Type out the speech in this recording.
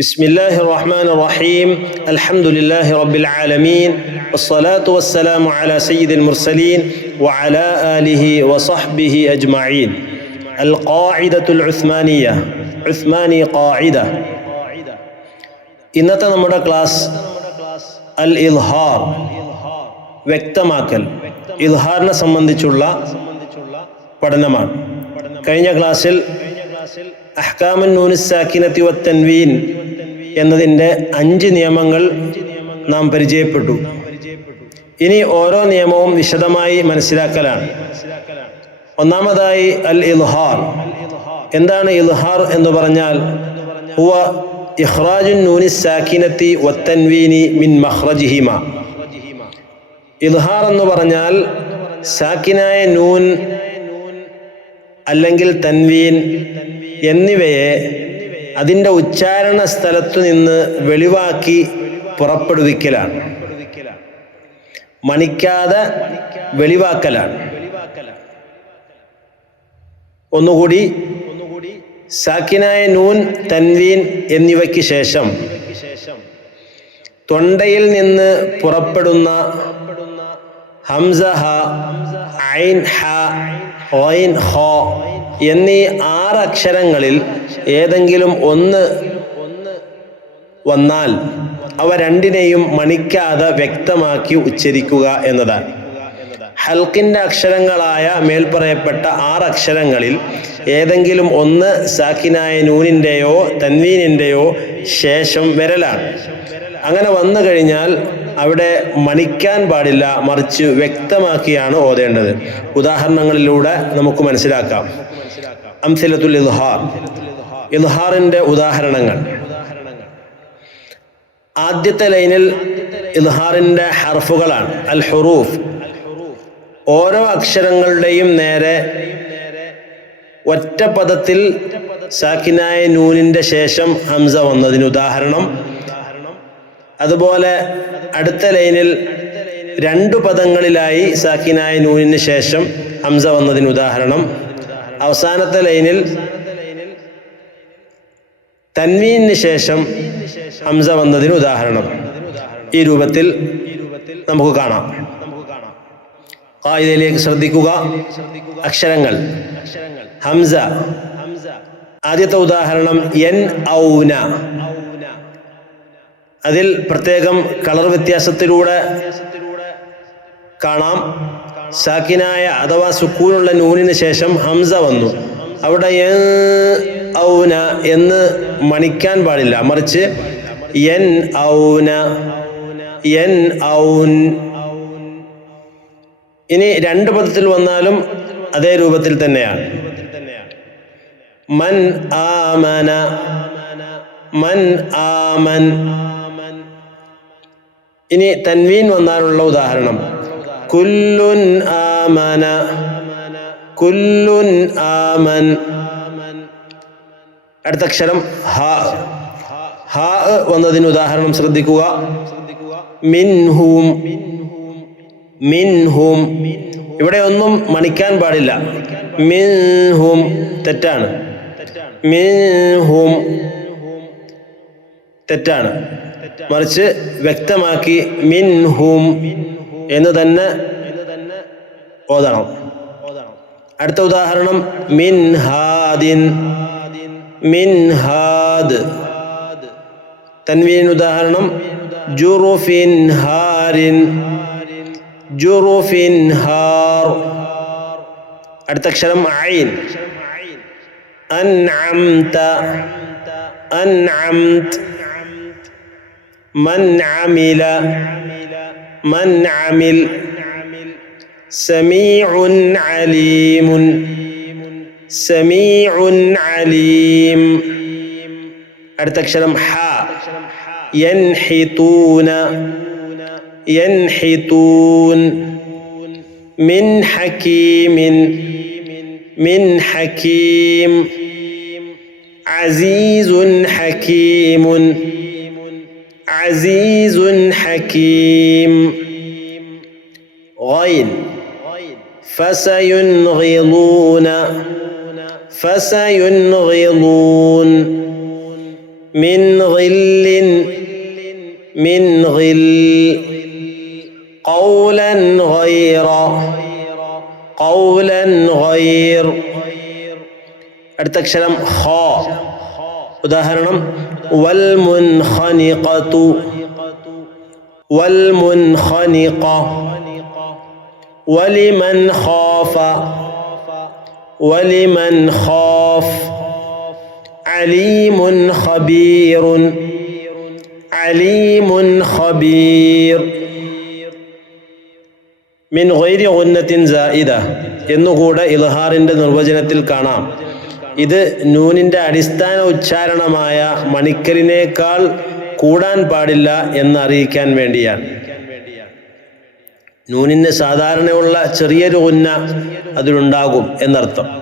بسم الله الرحمن الرحيم الحمد لله رب العالمين والصلاة والسلام على سيد المرسلين وعلى آله وصحبه أجمعين القاعدة العثمانية عثماني قاعدة ഇന്നത്തെ നമ്മുടെ ക്ലാസ് അൽ ഇൽഹാർ വ്യക്തമാക്കൽ ഇൽഹാറിനെ സംബന്ധിച്ചുള്ള പഠനമാണ് കഴിഞ്ഞ ക്ലാസ്സിൽ അഹ്കാമുൻ നൂനുസാക്കിനത്തി വത്തൻവീൻ എന്നതിന്റെ അഞ്ച് നിയമങ്ങൾ നാം പരിചയപ്പെട്ടു. ഇനി ഓരോ നിയമവും വിശദമായി മനസ്സിലാക്കലാണ്. ഒന്നാമതായി അൽ ഇൽഹാർ എന്താണ് ഇൽഹാർ എന്ന് പറഞ്ഞാൽ? ഹുവ മിൻ ഇൽഹാർ എന്ന് പറഞ്ഞാൽ സാക്കിനായ നൂൻ അല്ലെങ്കിൽ തൻവീൻ എന്നിവയെ അതിന്റെ ഉച്ചാരണ സ്ഥലത്തു നിന്ന് വെളിവാക്കി പുറപ്പെടുവിക്കലാണ്. മണിക്കാതെ വെളിവാക്കലാണ്. ഒന്നുകൂടി സാക്കിനായ നൂൻ തൻവീൻ എന്നിവയ്ക്ക് ശേഷം തൊണ്ടയിൽ നിന്ന് പുറപ്പെടുന്ന ഹംസ ഹ ഐൻ ഹ ഹോ എന്നീ ആറ് അക്ഷരങ്ങളിൽ ഏതെങ്കിലും ഒന്ന് വന്നാൽ അവ രണ്ടിനെയും മണിക്കാതെ വ്യക്തമാക്കി ഉച്ചരിക്കുക എന്നതാണ്. ഹൽക്കിന്റെ അക്ഷരങ്ങളായ മേൽപ്പറയപ്പെട്ട ആറ് അക്ഷരങ്ങളിൽ ഏതെങ്കിലും ഒന്ന് സാക്കിനായ നൂനിന്റെയോ തൻവീനിന്റെയോ ശേഷം വിരലാണ്. അങ്ങനെ വന്നു കഴിഞ്ഞാൽ അവിടെ മണിക്കാൻ പാടില്ല മറിച്ച് വ്യക്തമാക്കിയാണ് ഓതേണ്ടത്. ഉദാഹരണങ്ങളിലൂടെ നമുക്ക് മനസ്സിലാക്കാം. അംസിലത്തുൽ ഇൽഹാർ. ഇൽഹാറിന്റെ ഉദാഹരണങ്ങൾ. ആദ്യത്തെ ലൈനിൽ ഇൽഹാറിന്റെ ഹർഫുകളാണ്. അൽ ഹുറൂഫ് ഓരോ അക്ഷരങ്ങളുടെയും നേരെ ഒറ്റ പദത്തിൽ സാക്കിനായ നൂനിന്റെ ശേഷം ഹംസ വന്നതിന് ഉദാഹരണം. അതുപോലെ അടുത്ത ലൈനിൽ രണ്ടു പദങ്ങളിലായി സാക്കിനായ നൂനിന് ശേഷം ഹംസ വന്നതിന് ഉദാഹരണം. അവസാനത്തെ ലൈനിൽ തന്മീനിന് ശേഷം ഹംസ വന്നതിന് ഉദാഹരണം. ഈ രൂപത്തിൽ നമുക്ക് കാണാം. കായികയിലേക്ക് ശ്രദ്ധിക്കുക. അക്ഷരങ്ങൾ. ഹംസ. ആദ്യത്തെ ഉദാഹരണം എൻ ഔന. അതിൽ പ്രത്യേകം കളർ വ്യത്യാസത്തിലൂടെ കാണാം. സാക്കിനായ അഥവാ സുക്കൂനുള്ള നൂനിന് ശേഷം ഹംസ വന്നു. അവിടെ ഔന എന്ന് മണിക്കാൻ പാടില്ല. മറിച്ച് എൻ ഔന എൻ ഔൻ ഇനി രണ്ട് പദത്തിൽ വന്നാലും അതേ രൂപത്തിൽ തന്നെയാണ്. മൻ ആമന മൻ ആമൻ ഇനി തൻവീൻ വന്നാലുള്ള ഉദാഹരണം. കുല്ലുൻ ആമന കുല്ലുൻ ആമൻ. അടുത്ത അക്ഷരം ഹ. ഹ വന്നതിന് ഉദാഹരണം ശ്രദ്ധിക്കുക. മിൻഹൂം മിൻഹൂം. ഇവിടെ ഒന്നും മണിക്കാൻ പാടില്ല. മിൻഹും തെറ്റാണ്. മിൻഹും. തെറ്റാണ്. മറിച്ച് വ്യക്തമാക്കി മിൻ ഹൂം എന്ന് തന്നെ ഓതണം. അടുത്ത ഉദാഹരണം മിൻ ഹാദിൻ. മിൻ ഹാദ്. തൻവീൻ ഉദാഹരണം ജുറുഫിൻ ഹാരിൻ. ജുറുഫിൻ ഹാർ. അടുത്ത അക്ഷരം ഐൻ. അൻഅംത. അൻഅംത്. من عمل من عمل. سميع عليم سميع عليم. ارتكشلم حا. ينحتون ينحتون. من حكيم من حكيم. عزيز حكيم. عزيز حكيم غين فسينغضون فسينغضون മിൻ ഗില്ലിൻ മിൻ ഗിൽ قولا غير قولا غير അടുത്ത അക്ഷരം ഖ ഉദാഹരണം വൽ മുൻഖനിഖതു വൽ മുൻഖനിഖ വലിമൻ ഖാഫ വലിമൻ ഖാഫ് അലീമുൻ ഖബീറുൻ അലീമുൻ ഖബീർ മിൻ ഗൈരി ഉന്നത്തിൻ സായിദ എന്നുകൂടെ ഇൽഹാറിന്റെ നിർവചനത്തിൽ കാണാം ഇത് നൂനിന്റെ അടിസ്ഥാന ഉച്ചാരണമായ മണിക്കലിനേക്കാൾ കൂടാൻ പാടില്ല എന്ന് അറിയിക്കാൻ വേണ്ടിയാണ്. നൂനിന് സാധാരണയുള്ള ചെറിയൊരു ഉന്ന അതിലുണ്ടാകും എന്നർത്ഥം.